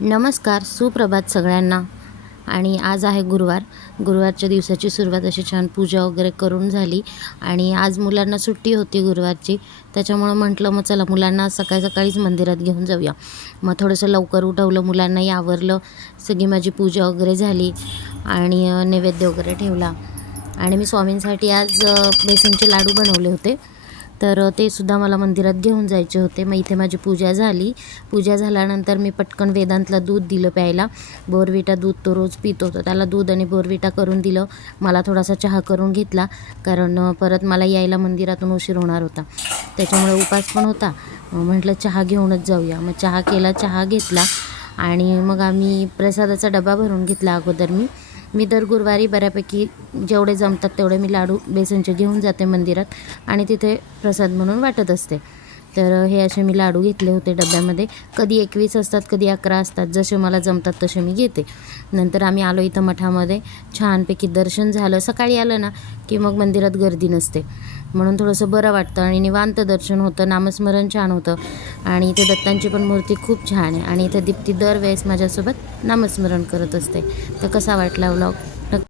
नमस्कार, सुप्रभात सगळ्यांना. आणि आज आहे गुरुवार. गुरुवारच्या दिवसाची सुरुवात अशी छान पूजा वगैरे करून झाली आणि आज मुलांना सुट्टी होती गुरुवारची. त्याच्यामुळं म्हटलं मग चला मुलांना सकाळीच मंदिरात घेऊन जाऊया. मग थोडंसं लवकर उठवलं, मुलांनाही आवरलं, सगळी माझी पूजा वगैरे झाली आणि नैवेद्य वगैरे ठेवला. आणि मी स्वामींसाठी आज बेसनचे लाडू बनवले होते, तर ते सुद्धा मला मंदिरात घेऊन जायचे होते. मग इथे माझी पूजा झाली. पूजा झाल्यानंतर मी पटकन वेदांतला दूध दिलं प्यायला. बोर्नव्हिटा दूध तो रोज पितो, तर त्याला दूध आणि बोर्नव्हिटा करून दिलं. मला थोडासा चहा करून घेतला, कारण परत मला यायला मंदिरातून उशीर होणार होता. त्याच्यामुळे उपास पण होता. म्हटलं चहा घेऊनच जाऊया. मग चहा केला, चहा घेतला आणि मग आम्ही प्रसादाचा डबा भरून घेतला. अगोदर मी दर गुरुवारी बऱ्यापैकी जेवढे जमतात तेवढे मी लाडू बेसनचे घेऊन जाते मंदिरात आणि तिथे प्रसाद म्हणून वाटत असते. तर हे असे मी लाडू घेतले होते डब्यामध्ये. कधी 21 असतात, कधी 11 असतात, जसे मला जमतात तसे मी घेते. नंतर आम्ही आलो इथं मठामध्ये. छानपैकी दर्शन झालं. सकाळी आलं ना की मग मंदिरात गर्दी नसते, म्हणून थोडंसं बरं वाटतं आणि निवांत दर्शन होतं. नामस्मरण छान होतं आणि इथे दत्तांची पण मूर्ती खूप छान आहे आणि इथे दीप्ती दरवेळेस माझ्यासोबत नामस्मरण करत असते. तर कसा वाटला व्लॉग?